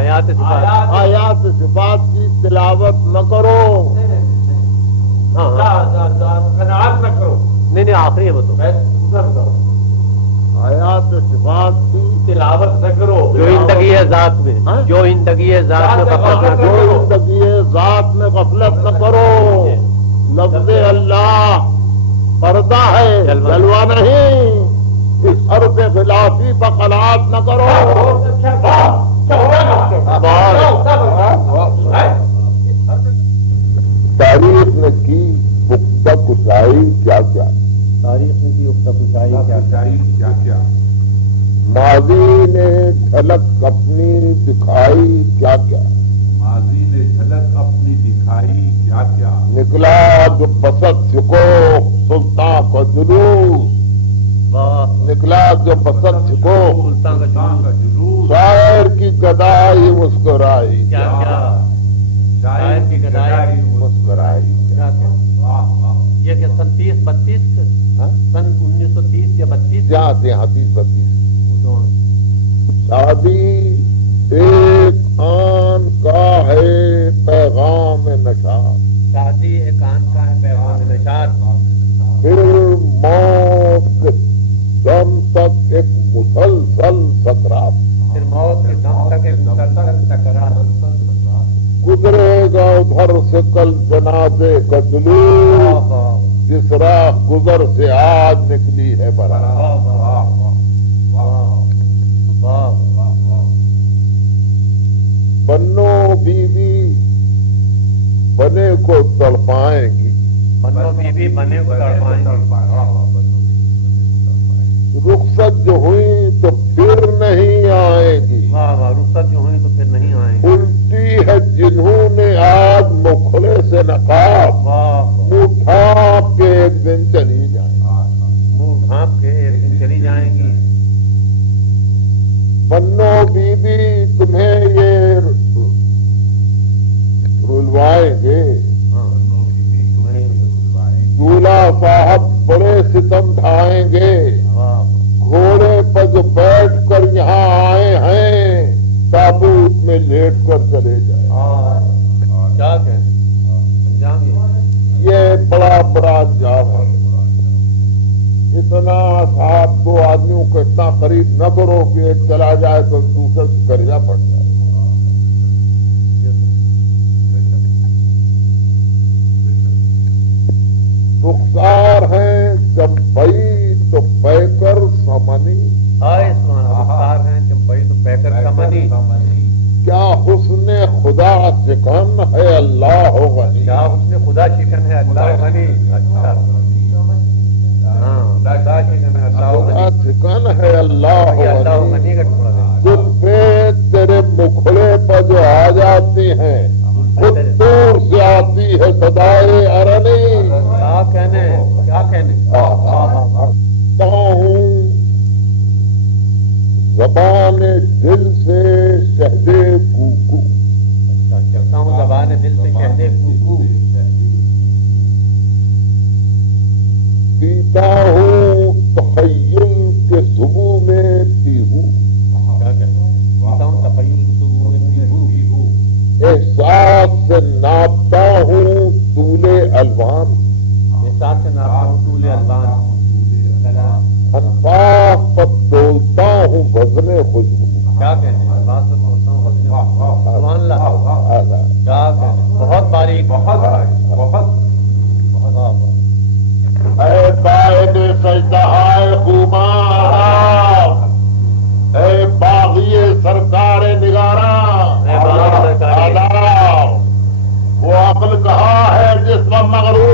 آیات صفات کی تلاوت نہ کرو، قناعت نہ کرو. نہیں آخری ہے وہ تو. آیات صفات کی تلاوت نہ کرو جو زندگی ہے ذات میں، جو زندگی ہے ذات میں غفلت نہ جو کرو. زندگی ذات میں غفلت نہ کرو. لفظ اللہ پردہ ہے، جلوہ نہیں. اس حرف خلافی پر قناعت نہ کرو. تاریخ نے کی پختہ کشائی کیا کیا؟ تاریخ نے کی پختہ کشائی کیا کیا؟ ماضی نے جھلک اپنی دکھائی کیا کیا؟ ماضی نے جھلک اپنی دکھائی کیا کیا؟ نکلا جو بسط سکو سلطان کا جلوس. نکلا جو بسط سکو سلطان کا جلوس. شاعر کی گدائی مسکرائی. شاعر کی گدائی مسکرائی. یہ کہ سن 30-32 سن 1930 یا 32 جہاں 30-32 شادی ایک آن کا ہے پیغام نشاط. شادی ایک آن کا ہے پیغام نشاط. پھر موت کے دم تک ایک مسلسل سکرات. پھر موت کے دم تک ایک مسلسل سکرات. گزرے گا ادھر سے کل جنازے کا جلوس. جس راہ گزر سے آج نکلی ہے برات. بنو بیوی بنے کو تڑپائیں گی. بنو بیوی بنے کو تڑپائیں گی. رخصت جو ہوئی تو پھر نہیں آئیں گی. رخصت جو ہوئی تو پھر نہیں آئیں گی. الٹی ہے جنہوں نے آج مکھڑے سے نقاب. منہ ڈھانپ کے ایک دن چلی جائیں. منہ ڈھانپ کے ایک دن چلی جائیں گی. بنو بیوی تمہیں یہ رلوائیں گے. دولہا صاحب بڑے ستم ڈھائیں گے. گھوڑے پر جو بیٹھ کر یہاں آئے ہیں تابوت میں لیٹ کر چلے جائیں. کیا کہیں انجام یہ بڑا بڑا انجام ہے. اتنا صاحب دو آدمیوں کو اتنا قریب نہ کرو کہ ایک چلا جائے تو دوسرے سے قریبا پڑ جائے. رخسار ہیں چمپئی تو پیکر سمنی. رخسار ہیں چمپئی تو پیکر سمنی. کیا حسن خدا شکن ہے اللہ غنی. کیا حسن خدا شکن ہے اللہ غنی. اچھا خدا شکن ہے اللہ غنی. دل پہ تیرے مکھڑے پر جو آ جاتی ہیں خود دور سے آتی ہے صدائے ارنی. کیا کہنے ہوں زبان دل سے شہدے کوکو. چلتا ہوں زبان دل سے شہدے کوکو. پیتا ہوں تخیل کے صبح میں پیہو. پیتا ہوں تخیل کے صبح میں پیہو. احساس سے ناپتا ہوں طول الوان. احساس سے ناپتا ہوں طول الوان. انفاق پر تولتا ہوں وزن خوشبو. کیا کہنے بات تو سوچتا ہوں وزن. سبحان اللہ. کیا کہنے بہت باریک بہت اے قائد سجدہ ہائے خوبان. اے باغی سرکار نگاراں. وہ عقل کہاں ہے جس پر مغرور